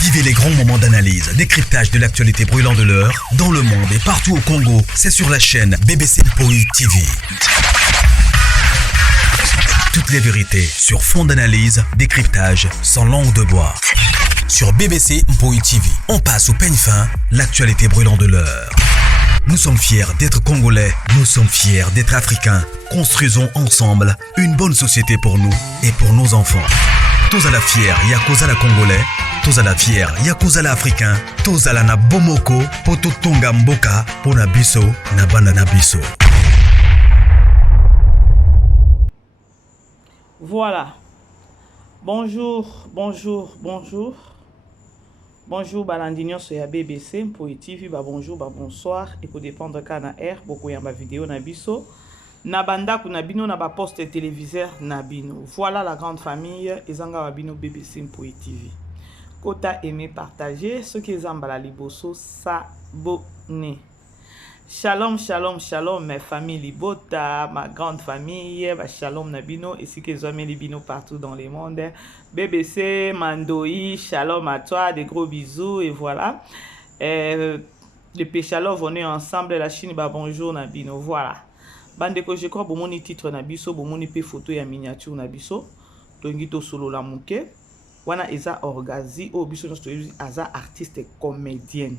Vivez les grands moments d'analyse, décryptage de l'actualité brûlant de l'heure, dans le monde et partout au Congo. C'est sur la chaîne BBC Mpoï TV. Toutes les vérités sur fond d'analyse, décryptage, sans langue de bois. Sur BBC Mpoï TV, on passe au peigne fin, l'actualité brûlant de l'heure. Nous sommes fiers d'être Congolais, nous sommes fiers d'être Africains. Construisons ensemble une bonne société pour nous et pour nos enfants. Tous à la fière, Yakozala Congolais, tous à la fière, Yakozala Africain, tous à la na Bomoko, Poto Tonga Mboka, Pona Biso, Nabanda Nabiso. Voilà. Bonjour. Bonjour Balandinho sur la BBC Mpoï TV, bonjour, bonsoir et pour dépendre kana air beaucoup yamba vidéo na biso na banda kuna bino na ba poste téléviseur na bino. Voilà la grande famille ezanga wa bino BBC Mpoï TV. Kota aimer partager ce qui ezamba la liboso s'abonner. Shalom, shalom, shalom, mes familles Libota, ma grande famille, shalom Nabino, ici que les Libino partout dans le monde. BBC, Mandoi, shalom à toi, des gros bisous, et voilà. Les péchalov, on est ensemble, la Chine, bonjour Nabino, voilà. Bandeko, je crois, bon, mon titre Nabiso, bon, mon photo et miniature Nabiso, Tongito solo la mouke, wana eza orgazi, o biso notre eza artiste comédienne.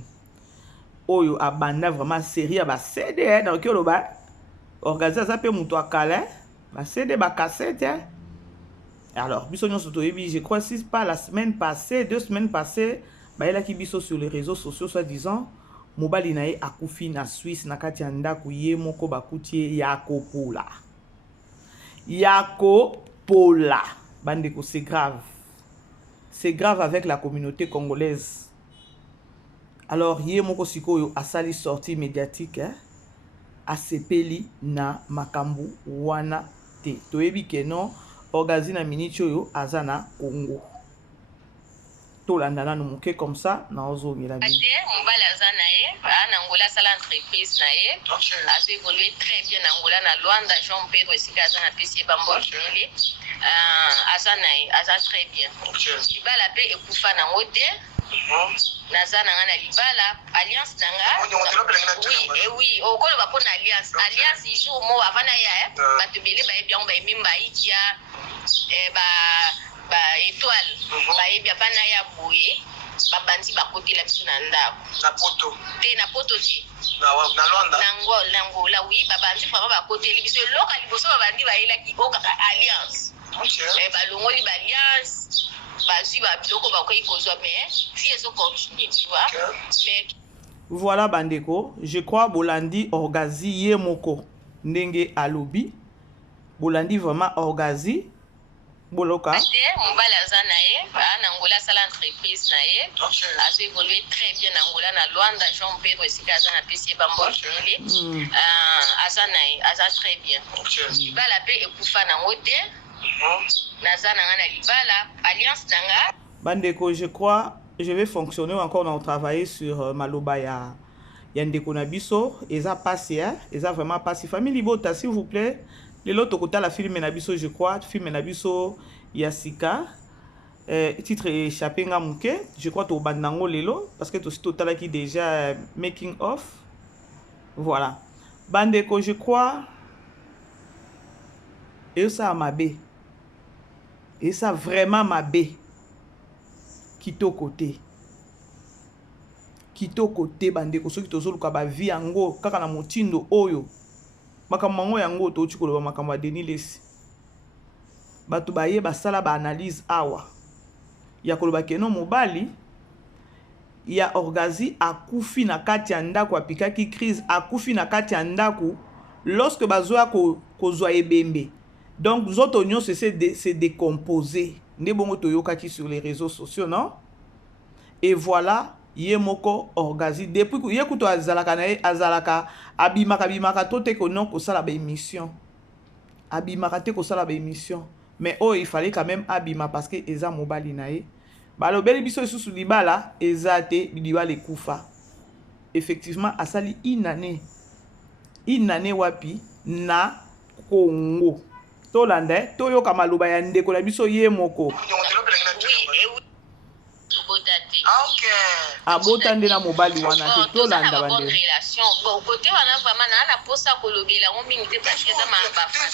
Oyo abanda vraiment série à ba CD donc yo ba organiser ça peut muto akala ba CD ba cassette. Alors biso nyo soto yebi je crois si pas la semaine passée 2 semaines passées ba ela ki biso sur les réseaux sociaux soit disant mobali na ye akufi na Suisse na kati ya ndaku ye moko bakutie Yako Pola bandeko c'est grave avec la communauté congolaise. Alors, yé moko sikoyo asali sortie médiatique asepeli na makambu wana te. Toyebi ke non organiser na minitio yo azana Congo. To landana no muke comme ça na ozo ngela bi. Mobali azana ye, na Angola sala entreprise na ye. A évolué très bien na Angola na Luanda Jean Pedro esika azana PC bambo tele. Azana ye, azana très bien. Libala pe ekufa na ngote. Nazana ngana libala alliance nanga oui okolo ba pona alliance jour mo avana ya ba tebele ba bien ba mimba ikia ba étoile ba bien bana ya boye ba bandi ba côté la biso na ndako na poto ti na Luanda na Angola oui ba bandi ba côté biso local biso ba bandi ba ela ki oka alliance ba longoli ba alliance. Voilà bandeko, je crois Bolandi orgazi ye moko ndenge alobi. Bolandi vraiment orgazi boloka. Mobali azana ye, na Angola sala entreprise na ye. A évolué très bien na Angola na Luanda Jean Pedro esika azana PC bambo tele. Azana ye, azana très bien. Libala pe ekufa na ngote. Alliance nanga. Bandeko, je crois, je vais fonctionner encore dans travailler sur Maloba ya Ndeko Nabiso. Eza passé, eza vraiment passé. Famille Libota, s'il vous plaît. Les autres côté la film Nabiso, je crois, film Nabiso Yasika. Titre échappé ngamuke. Je crois au bandango lelo parce que tout total qui déjà making of. Voilà. Bandeko, je crois. Et ça m'a bé. Et ça vraiment m'a bé. Kito côté bandeko soki tozoluka ba vie yango kaka na motindo oyo makambo yango yango to chikolo makambo Denis Lesi batu baye basala ba analyse awa ya koloba keno mobali ya orgazi akufi na kati ya ndako apikaki crise akufi na kati ya ndako lorsque bazoya kozwa ebembe. Donc, nous autres oignons se décomposer. Nous bongo toyokaki sur les réseaux sociaux, non? Et voilà, yemoko orgazi. Depuis que yekuto azalaka abimaka tote ko non ko sala ba émission. Abimaka te ko sala ba émission. Mais oh, il fallait quand même abima parce que eza mobali nae. Balobeli biso sous libala ezate libala ekufa. Effectivement, asali inane wapi na Congo. Tolande toyo kamaloba ya ndeko na biso ye moko. te. Abotande na mobali wana te tolanda bonne bande. relation. Bon, côté wana vraiment na posa kolobela ngo mingi te parce que ça m'a pas fait.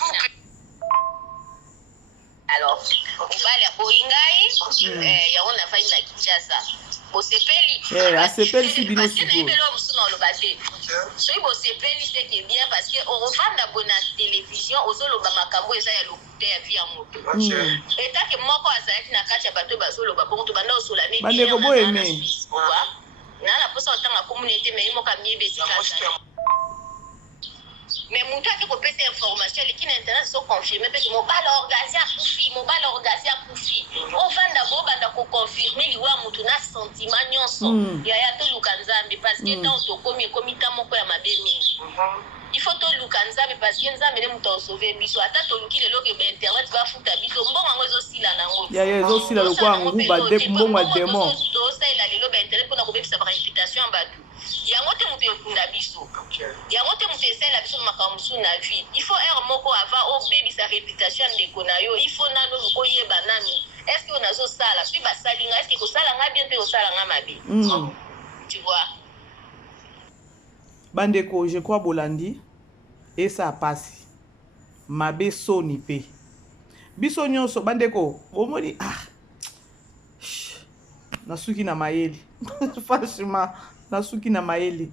Alors, mobali aboyingai ya ona fa ina Kinshasa. Bosepeli. Asepeli si bino siko. Soki bosepeli c'est qui est bien parce que on revanda bona télévision ozoloba makambo eza ya lokuta ya via moto. Etake moko azalaki na kati ya bato bazoloba bongo to banda osola ne. Bande ko boyeme. Na posa otanga communauté mais imoka miebe sikasa. Mais mon qui peut faire information, les qui n'intéressent sont confirmés parce que mon bal orgasé à Koufi, mon bal orgasé à Koufi. On va d'abord confirmer les voix moutuna sentiment nyonso. Il y a tout lukanzambe parce que dans ton comité mon père m'a béni. Il faut tout lukanzambe parce que nzambe ne muto sauver biso ata to luki le loke internet va futa biso mbongo ngo aussi la nango. Ya aussi la lokwa nguba de mbongo demo. To ça il a le lobe internet pour na ko bebisa ba réputation en batu. Yango te muto yokunda biso. Yango te muto esala biso makamsu na vie. Il faut moko avant au baby sa réputation ndeko na yo. Il faut nano ko yeba nani. Est-ce que on a zo sala? Suis ba salinga est-ce que ko sala nga bien pe ko sala nga mabe. Tu vois? Bandeko, je crois Bolandi et ça passe. Mabe soni pe. Biso nyonso bandeko, omoni nasuki na mayeli. Franchement, nasuki na mayeli.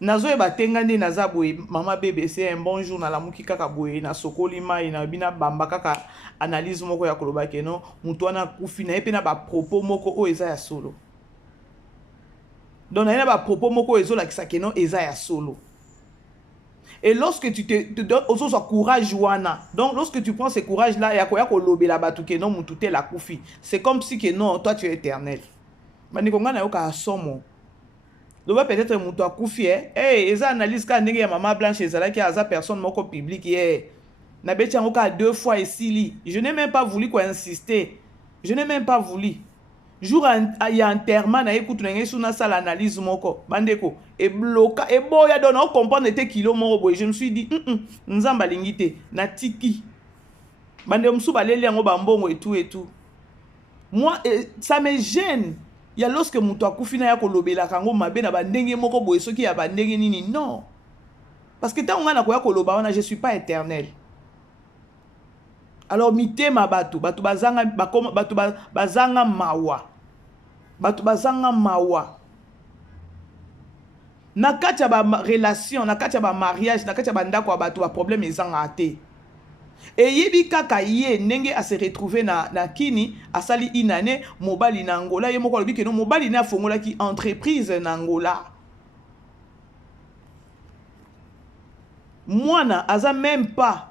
Nazo e batengandi naza boye mama BBC un bonjour na lamuki kaka boye na sokoli mai na bina bamba kaka analyse moko ya koloba keno mutu wana kufi na epe na ba propos moko o eza ya solo. Donc, il y a des propos qui sont ya solo. Et lorsque tu te donnes aussi ce courage, donc lorsque tu prends ce courage-là, il y a quoi que la batu que non, mutute la koufi. C'est comme si que non, toi tu es éternel. Mais nous avons un somme. Donc peut-être mutu a koufi. Eh, ils analysent quand il y a maman blanche et ça qui a za personne moko public hier. Na beti encore 2 fois ici. Je n'ai même pas voulu insister. Je n'ai même pas voulu. Jour il y a enterrement na écoute na suna sala analyse moko bandeko et bloka et boya don on comprendre te kilo moko boy je me suis dit nzamba lingite na tiki bande msu baleli yango bambongo et tout moi ça me gêne ya lorsque muto akufina ya kolobela kango mabe na bandenge moko boy soki ya bandenge nini non parce que tant on a ko ya koloba wana je suis pas éternel. Alors mitema batu bazanga bakoma batu bazanga mawa. Batu bazanga mawa. Na kati ba relation, na kati ba mariage, na kati ba ndako batu ba problème ezanga ate. Et yebi kaka ye nenge a se retrouver na kini asali inane mobali na Angola ye moko lobi ke no mobali na fongola ki entreprise na Angola. Mwana aza même pas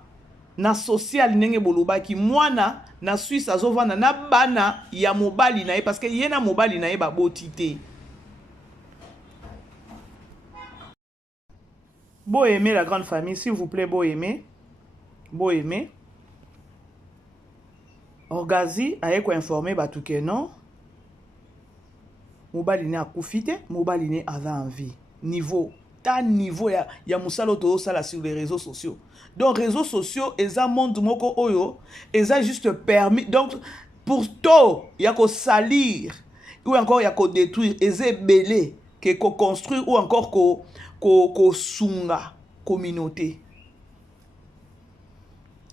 na social nenge bolobaki mwana na Suisse azovana na bana ya mobali na ye parce que yena mobali na ye baboti te. Beau aimer la grande famille s'il vous plaît, beau aimer Orgazi aye ko informer batu ke non mobali ne akufite mobali ne aza en vie niveau ya musalo to sala sur les réseaux sociaux. Donc réseaux sociaux eza monde moko oyo eza juste permis donc pour to ya ko salir ou encore ya ko détruire eza belé que ko construire ou encore ko sunga communauté.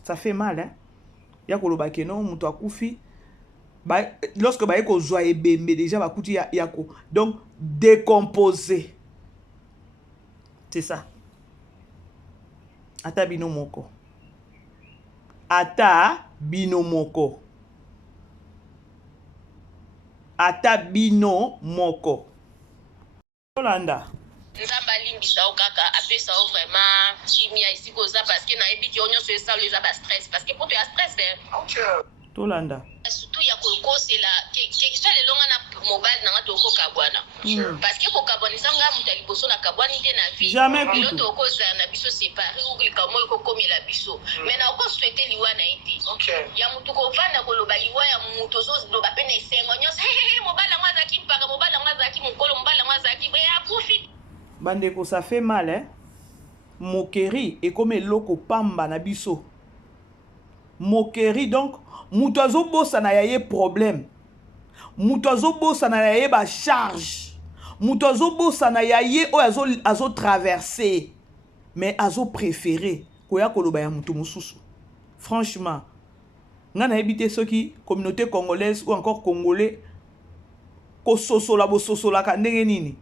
Ça fait mal hein. Ya ko loba ke non muto akufi ba lorsque ba ko zwa ebembe déjà ba kuti ya ko donc décomposer. C'est ça. Ata bino moko. Ata bino moko. Ata bino moko. Olanda. Nzamba limbisa o kaka apesa o vraiment chimia ici koza parce que na ebi ki onyo so ça les aba stress parce que pour tu as stress OK. Tolanda. Surtout ya ko c'est la que ça le longa na mobile na ngato ko kabwana. Parce que ko kabwana sanga mutali boso na kabwani te na vie. Jamais kutu. L'autre ko za na biso séparé ou il kamo ko komi la biso. Mais na ko souhaiter liwa na iti. OK. Ya mutu ko vanda ko loba liwa ya mutu zo do ba pena isengo nyos. Mobile ngwaza ki mpaka mobile ngwaza ki mukolo mobile ngwaza ki be apufi. Bandeko ça fait mal hein. Moquerie et comme loko pamba na biso. Moquerie donc mutu azo bossa na yaye problème. muto azobosana na ye ba charge muto azobosana ya ye oyo azotraverse mais azopréféré koya koloba ya mutu mosusu. Franchement nga nayebi te soki communauté congolaise ou encore congolais kososola bososolaka ndenge nini.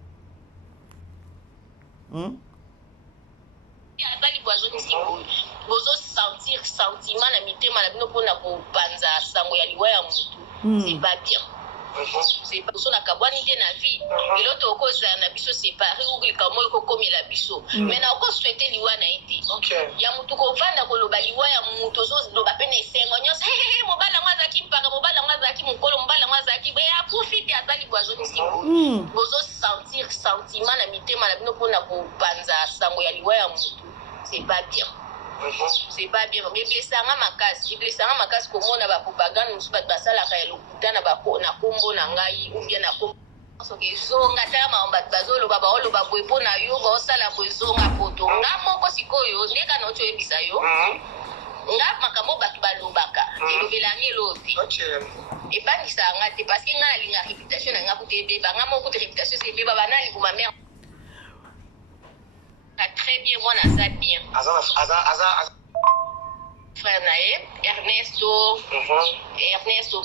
Bozo sentir sentiment na mitema na bino pona ko panza sango ya liwa ya mutu. C'est pas bien. C'est pas so na kabwani te na vie. Elo to ko za na biso séparé ou ke kamo ko komi la biso. Mais na ko souhaiter liwa na été. Ya mutu ko vanda ko loba liwa ya mutu zo loba pene sengo nyos. Mobala mwaza kimpaka mobala mwaza kimukolo mobala mwaza ki be ya profiter atali bozo nisibo. Bozo sentir sentiment na mitema na bino pona ko panza sango ya liwa ya mutu. C'est pas bien. C'est pas bien. Mais blessanga makasi komona ba propagande musu ba basala ka lokuta na ba na kombo na ngai ou bien na kombo soki zonga tama mba bazolo baba olo ba boepo na yo ba osala ko zonga poto ngamo ko sikoyo ndeka no to ebisa yo ngap makamo ba balobaka elobelangi loti et pas ni ça ngate parce que nga linga réputation na ngaku te beba ngamo ko réputation c'est beba banali ko ma mère très bien, moi, ça bien. Frère Naïe, Ernesto,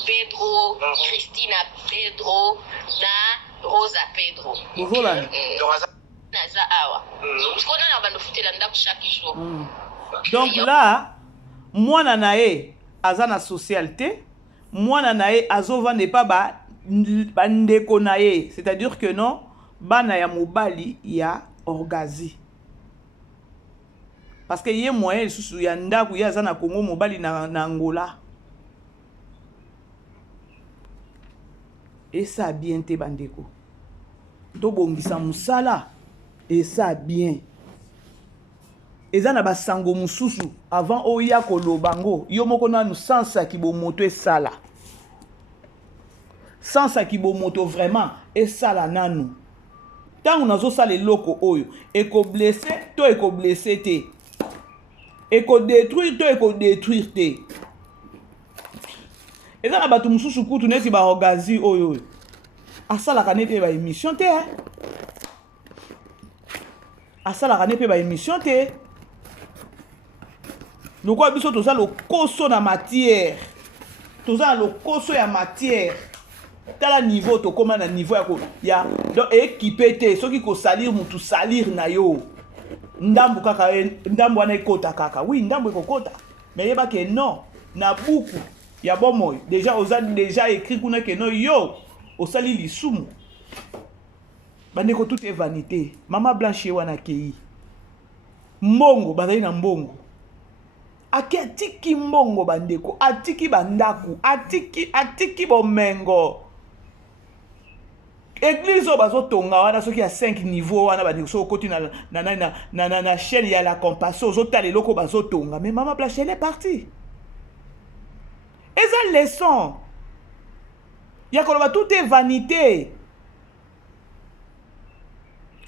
Pedro, Christina Pedro, na Rosa Pedro. Voilà. Naza awa. Parce qu'on a un foot chaque jour. Donc là, moi Naïe, azana socialité, moi Naïe, azova n'est pas bandeko Naïe. C'est-à-dire que non, banaya mobali ya orgazi. Parce que y a moyen sous yanda ku ya zana Congo mobali na Angola. Et ça bien te bandeko. To bongisa musala et ça bien. Eza na basango mususu avant oya kolobango yo moko na nu sansa ki bo moto e sala. Sansa ki bo moto vraiment e sala nanu. Tant on a sala loko oyo e ko blessé to e ko blessé te. Et qu'on détruire tout et qu'on détruire te. Et ça na batu mususu kutu nesi ba orgazi oyo. Asala kanete ba émission te. Asala kanete ba émission te. Le quoi biso to ça le koso na matière. To ça le koso ya matière. Tala niveau to comment na niveau ya ko ya donc équipé te ceux qui ko salir mutu salir na yo. Ndambu kaka ndambu wana ekota kaka oui ndambu ekokota mais yeba ke non na buku ya bomoy déjà oza déjà écrit kuna ke no yo osali lisumu bandeko tout est vanité mama blanche wana kei mbongo bazali na mbongo atiki mbongo bandeko atiki bandaku atiki bomengo Église au bazo tonga wana soki ya 5 niveaux wana ba so koti na chaîne ya la compassion zo tale loko bazo tonga mais maman Blanche elle est partie. Et ça leçon. Ya koloba tout est vanité.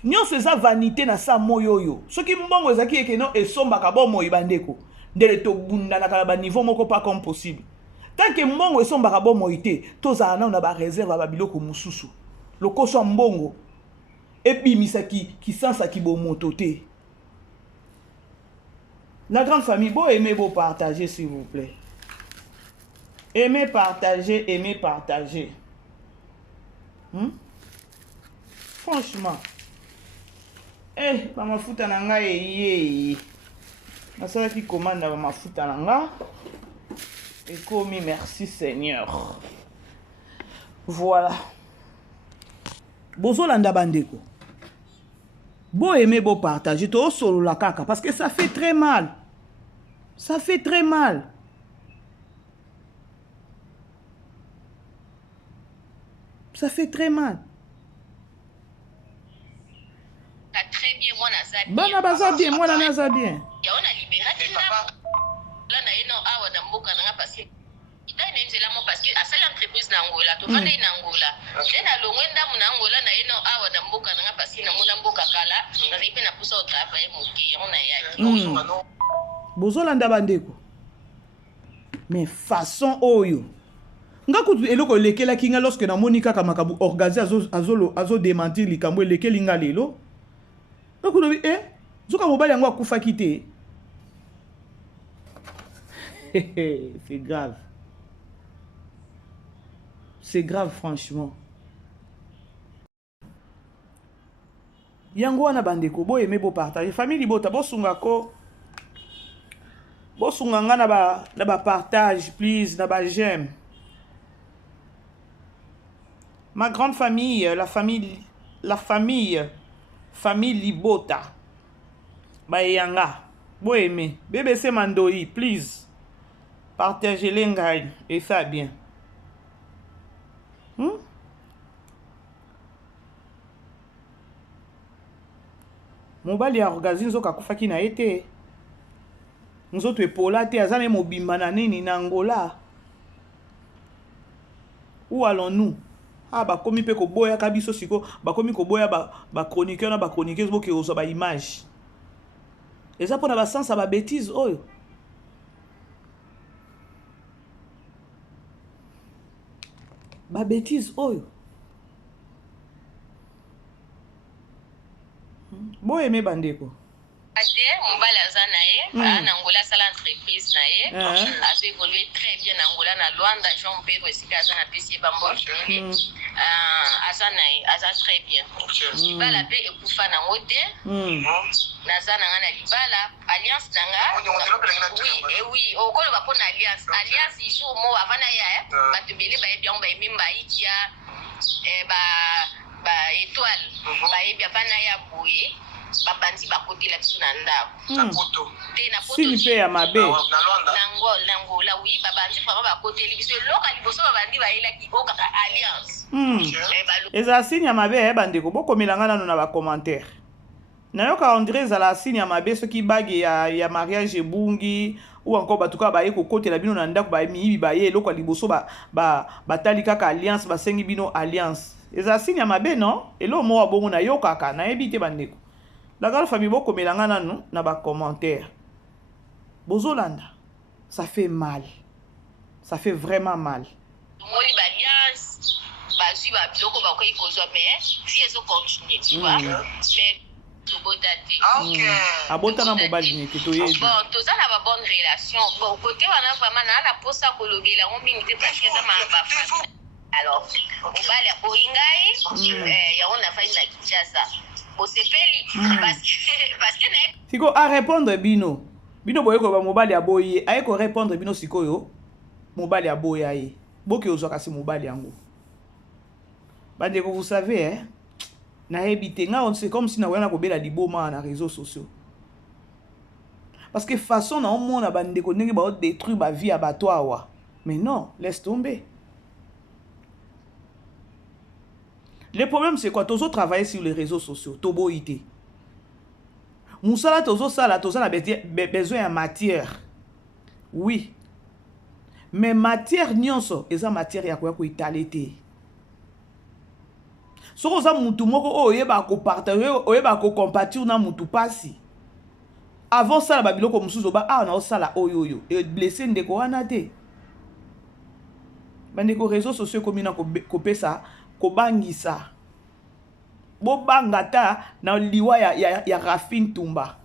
Nyon c'est ça vanité na sa moyoyo. Soki mbongo ezaki ekeno esomba ka bo moyi bandeko. Ndele to bunda na kala ba niveau moko pas comme possible. Tant que mbongo esomba ka bo moyi te, toza na ba réserve ba biloko mususu. Le koso mbongo et puis misaki qui sent ça qui bon mototé. La grande famille, beau aimer, beau partager s'il vous plaît. Aimez partager, aimez partager. Franchement. Eh, ma futa nanga ye. Ma soeur qui commande ma futa nanga. Et commis merci Seigneur. Voilà. Bozolanda bandeko. Beau aimer, beau partager, to solo la kaka parce que ça fait très mal. Ça fait très mal. Ça fait très mal. Très bien, moi naza bien. Bana baza bien, moi naza bien. Ya on a libéré papa. Là na eno awa na mboka na parce que ita nenzela mo parce que à cette entreprise na Angola to fanda ina Angola. Tena longwenda mu na Angola na eno awa na mboka na parce que na mona mboka kala na zepe na pusa au travail moki on a yaki. Bozolanda bandeko. Mais façon oyo nga kutu eloko lekela kinga lorsque na monika kama kabu orgasé azo démentir likambo lekeli nga lelo nga kutu zoka mobali yango akufa kite c'est grave. C'est grave, franchement. Yango wana bandeko, bo aimé bo partager. Famille libota, bo sungako. Bo sunganga na ba partage, please, na ba j'aime. Ma grande famille, la famille libota. Ba yanga. Bo aimé. BBC Mandoi, please. Partagez l'engagne. Et ça bien. Mobali ya orgasme zoka kufaki na ete. Nzoto epola te azana mobimba na nini na Angola. Où allons-nous? Ah ba komi pe ko boya kabiso siko, ba komi ko boya ba chroniqueur na ba chroniqueuse bo ke ozo ba image. Eza pona ba sens ba bêtise oyo. Ba bêtise oyo. Bo aimé bandeko. Ate mobali aza na ye na Angola sala entreprise na ye azo évoluer très bien na Angola na Luanda Jean Pedro esika aza na pesi bambo aza na ye aza très bien libala pe ekufa na ngote naza na nga na libala alliance na nga oui okoloba mpo na alliance jour mo avant na ya bato ebele bayebi yango bayebi mbayikia ba étoile bayebi apana ya boye babandi bakotela biso na ndako na sili pe ya mabe na Angola oui babandi vraiment bakoteli biso eloka liboso babandi bayelaki okaka alliance eza signe ya mabe bandeko bokomelanga nano na bacommentaire nayoka on dirait ezala signe ya mabe soki bage ya mariage ebungi ou encore batuka baye kokotela bino na ndako bayemiyibi baye eloko liboso batali kaka alliance basengi bino alliance eza signe ya mabe non elo mo wa bongo na yokaka nayebi te bandeko la grande famille bokomelanga nano na bacommentaire bozolanda ça fait mal, ça fait vraiment mal. Moli balliance bazui ba biloko bakoki kozwa mais si ezo continuer tu vois mais abota na mobali nete toyebi bon toza na ba bonne relation bon côté wana vraiment na posa kolobela ngo mingi te parce que ça m'a pas alors mobali aboyingai yango na fai na Kinshasa bosepeli parce que siko a répondre bino boye ko ba mobali aboye aye ko répondre bino sikoyo mobali aboye aye boke ozwaka si mobali yango bandeko vous savez na habité nga on c'est comme si na wana ko bela liboma na réseaux sociaux parce que façon na omona bandeko ndenge ba détruire ba vie à batoawa mais non laisse tomber. Le problème c'est quoi? Tozo travailler sur les réseaux sociaux tobo ité musala tozo sala tozo na besoin de matière oui mais matière nyonso eza matière ya ko italete soko za mutu moko oyeba ko partager oyeba ko compatir na mutu pasi avant ça la babiloko musuzo ba na osala oyoyo et blessé ndeko wana te bandeko réseaux sociaux komina ko pesa ko bangisa bo bangata na liwa ya Rafin Tumba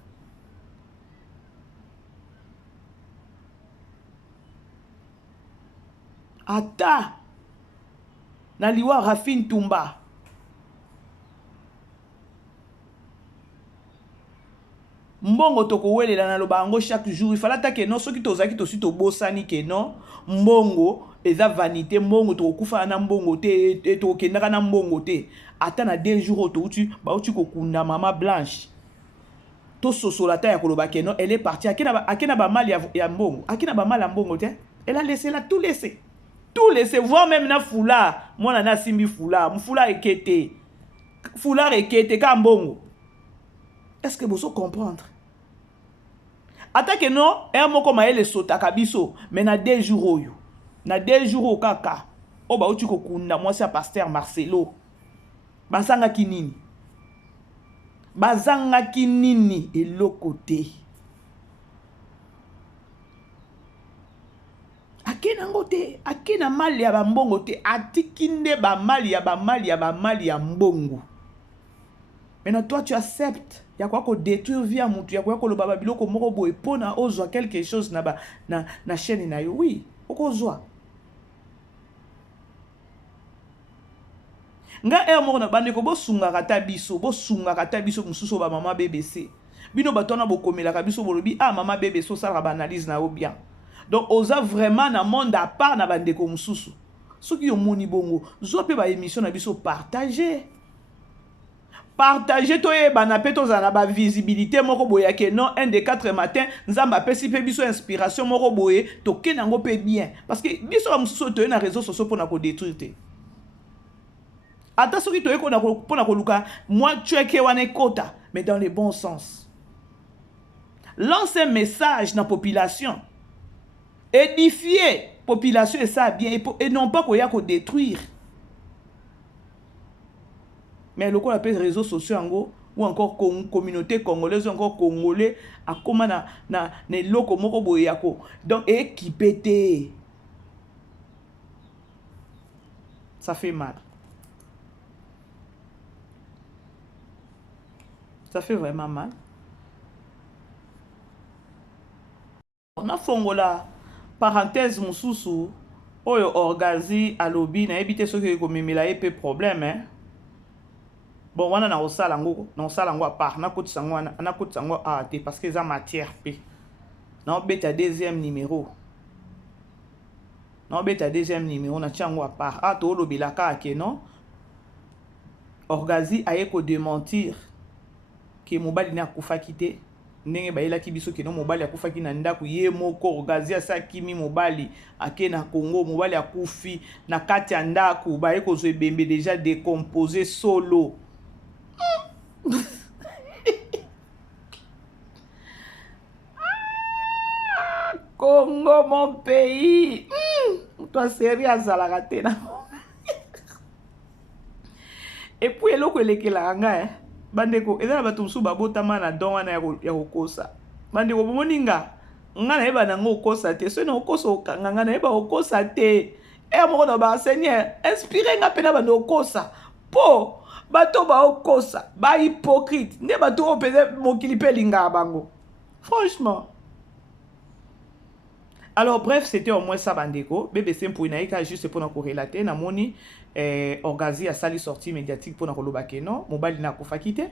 ata na liwa Rafin Tumba mbongo toko welela na lobango chaque jour il fallait ta que non soki tozaki to suite bosani que non mbongo eza vanité mbongo to kufa na mbongo te to kendaka na mbongo te ata na 2 jours to uti ba uti ko kunda mama Blanche to sosola ta ya koloba que non elle est partie akena ba mal ya mbongo akena ba mal ya mbongo te elle a laissé là tout laisser voir même na fula mwana na simbi fula mfula ekete fula ekete ka mbongo. Est-ce que vous comprendre? Attaque non, un mot comme elle sota kabiso, mais na 2 jours oyo. Na 2 jours au kaka. O ba uti ko kunda moi c'est pasteur Marcelo. Bazanga kinini. Bazanga kinini et l'autre côté. nango te, ake na mali ya bambongo te, atiki nde ba mali ya mbongo. Maintenant toi tu acceptes, ya kwa ko détruire vie à mutu, ya kwa ko loba biloko moko boye pona ozwa quelque chose na chaîne na yo. Oui, okozwa. Nga moko na bandeko bo sunga kata biso mususu ba mama BBC. Bino batona bokomela ka biso bolobi mama BBC sala ba analyse na yo bien. Donc oza vraiment na monde à part na bandeko mususu. Soki yo moni bongo, zo pe ba émission na biso partager. Partager to e bana pe to za na ba visibilité moko boye ke non 1 des 4 matin nzamba pesi pe biso inspiration moko boye to ke nango pe bien parce que biso ba mususu to na réseaux sociaux pour na ko détruire te. Ata soki to e ko na pour na ko luka moi tu es ke wane kota mais dans le bon sens. Lance un message dans la population. Édifier la population et ça bien et non pas qu'on y a qu'à détruire. Mais le qu'on appelle réseaux sociaux ou encore communauté congolaise ou encore congolais à comment na loko moko boyako. Donc équipé. Ça fait mal. Ça fait vraiment mal. On a fongola parenthèse mususu oyo orgazi alobi na ebite soki ko mimila epe problème hein. Bon wana na osala ngo à part na kotisa ngo te parce que ça matière pe. Na obeta deuxième numéro. Na tiango à part. To lobila ka ke non. Orgazi aye ko démentir que mobali na kufa kité. Ndenge bayela kibiso ke no mobali akufaki na ndako ye moko Orgazi asakimi mobali ake na Congo mobali akufi na kati ya ndako baye ko zo bembe déjà décomposé solo. Congo mon pays. Toi sérieux azalaka te na. Et puis eloko elekela nga bandeko ezala bato musu babotama na don wana ya kokosa bandeko bomoninga nga na yeba nango okosa te so na okosa okanga nga na yeba okosa te moko na ba Seigneur inspiré nga pena bando okosa po bato ba okosa ba hypocrite nde bato opeze mokili pe linga bango franchement. Alors bref, c'était au moins ça bandeko. BBC Mpuinaika juste pour nous relater na moni Orgazi a sali sortie médiatique pour nous koloba ke non mobali na kofakite.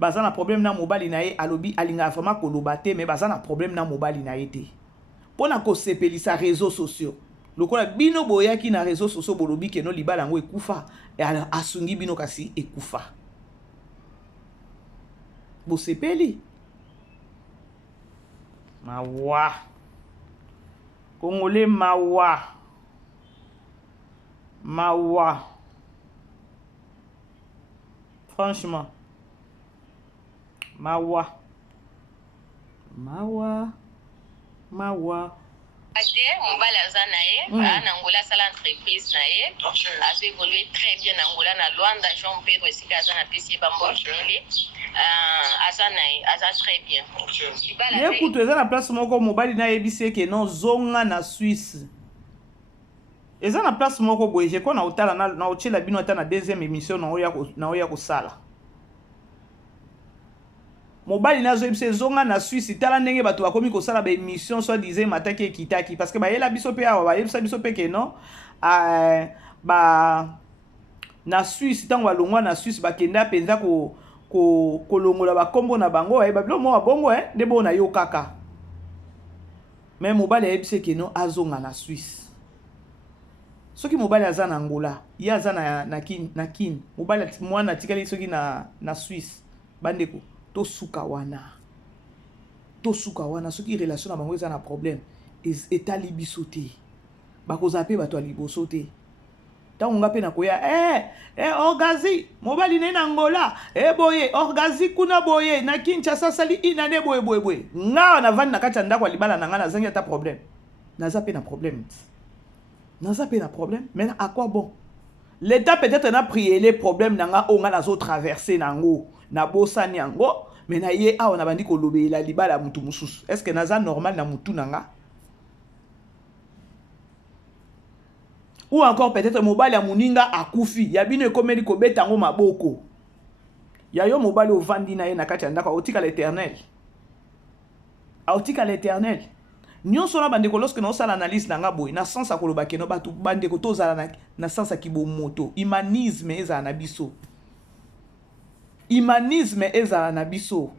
Baza na problème na mobali na ye alobi alinga vraiment koloba te mais baza na problème na mobali na ye te. Pour na ko sepelisa réseaux sociaux. Lokola bino boyaki na réseaux sociaux bolobi ke non libala ngo ekufa et asungi bino kasi ekufa. Bo sepeli. Mawa. Congolais mawa. Franchement. Mawa. Ate mobali aza na ye na Angola sala entreprise na ye azo évoluer très bien na Angola na Luanda Jean Pedro esika aza na pesi bambokele aza na ye aza très bien. Ye kutu eza na place moko mobali na yebisi ke non zonga na Suisse. Eza na place moko boye je ko na otala na otchela bino ata na deuxième émission na oya ko sala. Mobali na zo yebisi zonga na Suisse tala ndenge bato bakomi ko sala ba émission soit disait mataki ekitaki parce que ba yela biso pe awa ba yebisa biso pe ke non ba na Suisse tango balongwa na Suisse bakenda penza ko longola ba kombo na bango ba bilo mo bongo nde bo na yo kaka. Mais mobali yebisi ke non azonga na Suisse. Soki mobali aza na Angola, ya aza na kin, mobali mwana tikali soki na Suisse. Bandeko to suka wana soki relation na bango eza na problème etali biso te bakoza pe bato aliboso te tango nga pe na koya Orgazi mobali ne na Angola boye Orgazi kuna boye na Kinshasa sali inane boye nga na vandi na kati ya ndako libala na nga na zangi ata problème naza pe na problème mais à quoi bon l'état peut-être na prié les problèmes nanga onga nazo traverser nango na bosani yango mais na ye awa na bandi ko lobela libala mutu mususu est-ce que naza normal na mutu nanga ou encore peut-être mobali ya muninga akufi ya bino ekomeli kobeta yango maboko ya yo mobali ovandi na ye na kati ya ndako aotika l'éternel aotika l'éternel nyonso na bandeko lorsque naosala analyse na nga boye na sens ya koloba keno bato bandeko tozala na sens ya kibomoto humanisme ezala na biso humanisme ezala na biso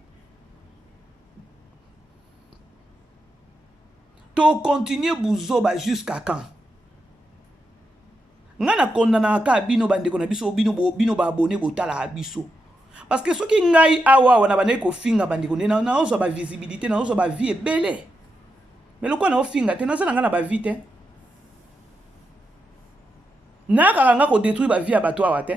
to continuer buzoba jusqu'à quand nga na kondana ka bino bandeko na biso bino ba abonné botala biso parce que soki ngai awa na bandeko kofinga bandeko na ozo ba visibilité na ozo ba vie ebele mais lokwa na ofinga te nazala nga na ba vie te na kaka nga ko détruire ba vie ya bato awa te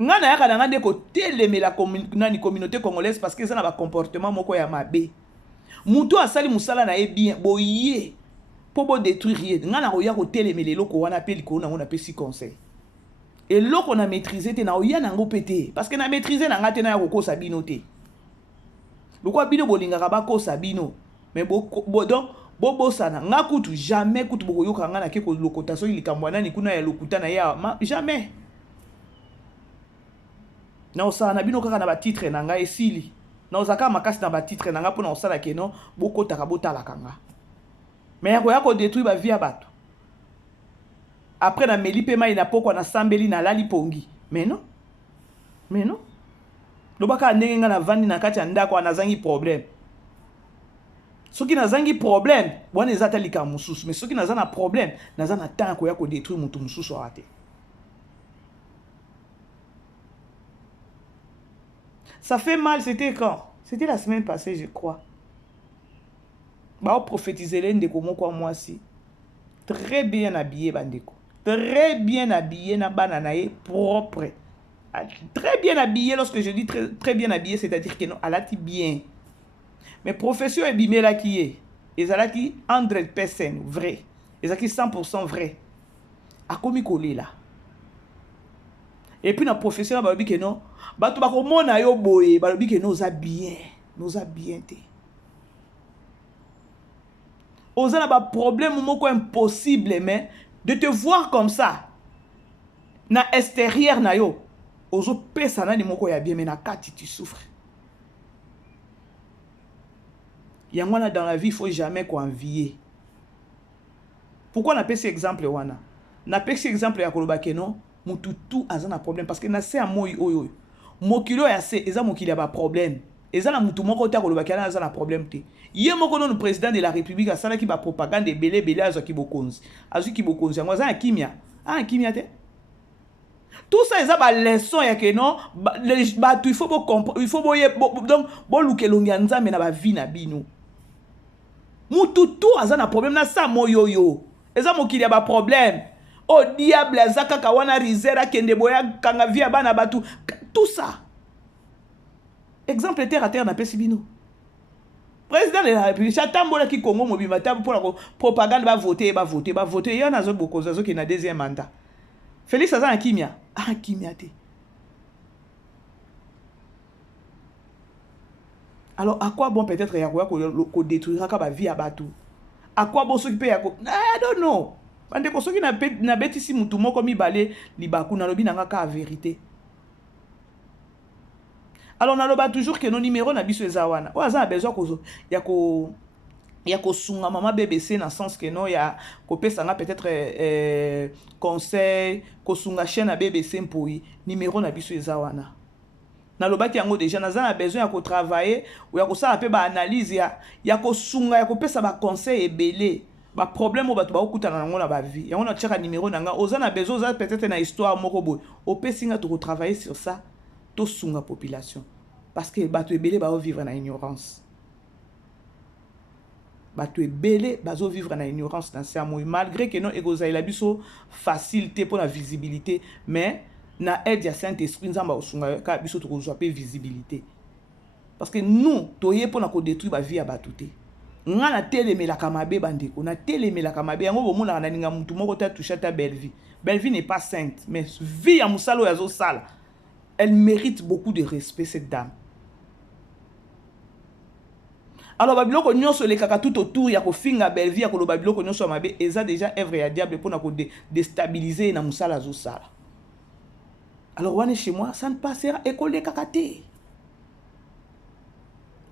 nga na yaka na nga nde ko telemela nani communauté congolaise parce que ça na ba comportement moko ya mabe mutu asali musala na ye bien boye po bo détruire ye nga na koya ko telemela eloko wana pe likolo nango na pesi conseil eloko na maîtriser te na oya nango pete parce que na maîtriser na nga te na ya kokosa bino te lokwa bino bolingaka bakosa bino mais donc bobosana nga kutu jamais kutu bokoyoka nga na ke kolokota soki likambo nani kuna ya lokuta na ya jamais na osala na bino kaka na batitre na nga esili na ozaka makasi na batitre na nga mpona osala keno bokotaka botalaka nga mais yakoya kodétruire bavie ya bato après na meli mpe mai na pokwa na sambeli na lali pongi mais non lobaka ndenge nga na vandi na kati ya ndako wana nazangi problème soki nazangi problème wana eza ta likambo mosusu mais soki naza na problème naza na temps koya kodétruire motu mosusu awa te. Ça fait mal, c'était quand? C'était la semaine passée, je crois. Bah, prophétiser l'endeko moko moi si. Très bien habillé, bandeko. Très bien habillé, na bananae propre. Très bien habillé, lorsque je dis très bien habillé, c'est-à-dire que non, elle a dit bien. Mais profession est bimé là qui est. Et ça là qui 100% vrai. Et ça qui 100% vrai. A komi collé là. Et puis, dans la profession, on dit que non. Bato bako mona yo boye, balobi que nous a bien te. Oza na ba problème moko impossible mais de te voir comme ça na extérieur na yo, ozo pesa na ni moko ya bien mais na kati tu souffres. Yangwana dans la vie, il faut jamais envier. Pourquoi on appelle cet exemple wana? On appelle cet exemple ya koloba que non, mututu azana problème parce que na se amoyi oyo. Mokilo ya se eza mokili ya ba problème eza na mutu moko ta koloba kana eza na problème te ye moko no président de la république asala ki ba propagande belé azo ki bokonzi yango eza na kimia kimia te tout ça eza ba leçon ya que non ba tu il faut comprendre il faut donc bo lukelongi ya nzambe na ba vie na bino mutu tout aza na problème na sa moyoyo eza mokili ya ba problème oh diable azaka kawana rizera kende boya kanga via bana batu tout ça exemple terre à terre na pesibino président de la république chatambola ki Congo mobima tabu pour la propagande va voter il y en a zo bokoza zo ki na deuxième mandat Félix azana kimia kimia te. Alors à quoi bon peut-être ya ko détruire ka ba vie à batu à quoi bon s'occuper ya ko I don't know bande ko soki na betisi mutu moko mibale libaku na lobi na nga ka vérité. Alors on a toujours que nos numéros na biso ezawana. O aza besoin ko ya ko sunga mama BBC na sens que non ya ko pesa nga peut-être conseil ko sunga chaîne na BBC mpoi numéro na biso ezawana. Na lobaki yango déjà na za besoin ya ko travailler ou ya ko sala pe ba analyse ya ko sunga ya ko pesa ba conseil ebele. Ba problème ba to ba okutana nango na ba vie. Yango na tchaka numéro nanga oza na besoin za peut-être na histoire moko boy. O pesinga to travailler sur ça. To sunga population parce que bato ebele ba vivre na ignorance bato ebele bazo vivre na ignorance na ça malgré que non egoza ila biso facilité pour la visibilité mais na aide ya Saint-Esprit nzamba osunga ka biso to kozwa pe visibilité parce que nous toye pour na ko détruire ba vie ya bato te nga na telemela kamabe bandeko na telemela kamabe yango bomona na ninga mutu moko ta toucher ta belle vie n'est pas sainte mais vie ya musalo ya zo sala. Elle mérite beaucoup de respect, cette dame. Alors babiloko nyonso le kaka tout autour ya ko finga belvi ya ko lo babiloko nyonso mabe eza déjà œuvre ya diable pour na ko déstabiliser na musala zo sala. Alors wane chez moi ça ne passera école kakate.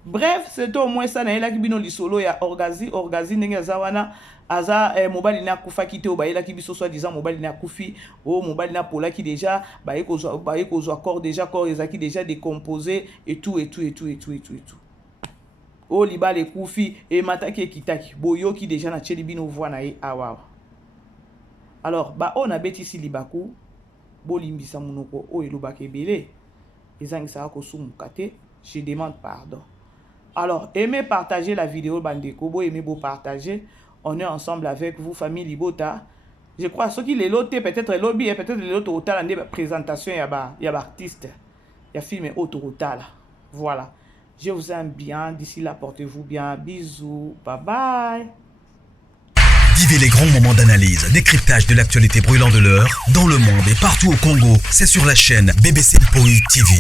Bref, c'est au moins ça na ela ki bino lisolo ya orgazi ndenge zawana aza mobali na kufa kite o baela ki biso soit disant mobali na kufi o mobali na pola ki déjà ba kozwa corps déjà corps ezaki déjà décomposé et tout. O libale kufi et mataki ekitaki boyo ki déjà na tcheli bino voix na e awa. Alors ba on a betisi libaku bo limbisa munoko o elobaka ebele ezangisa ko sumukate, je demande pardon. Alors, aimez partager la vidéo, Bandeko, aimez beau partager. On est ensemble avec vous, famille Libota. Je crois, ceux qui les lotent, peut-être les lobbies, peut-être les lotent au tal, des présentations, il y a artistes, il y a film autorotal. Voilà. Je vous aime bien. D'ici là, portez-vous bien. Bisous. Bye bye. Vivez les grands moments d'analyse, décryptage de l'actualité brûlante de l'heure, dans le monde et partout au Congo. C'est sur la chaîne BBC Mpoï TV.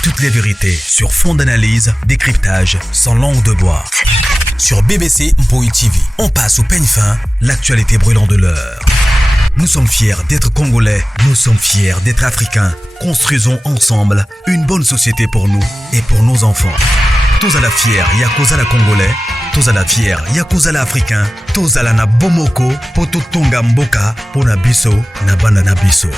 Toutes les vérités sur fond d'analyse, décryptage sans langue de bois. Sur BBC Mpoï TV, on passe au peigne fin, l'actualité brûlante de l'heure. Nous sommes fiers d'être Congolais, nous sommes fiers d'être Africains. Construisons ensemble une bonne société pour nous et pour nos enfants. Tous à la fière, Yakoza la Congolais, tous à la fière, Yakoza la Africain, tous à la na Bomoko, Poto Tonga Mboka, Pona Biso, na Banda na Biso.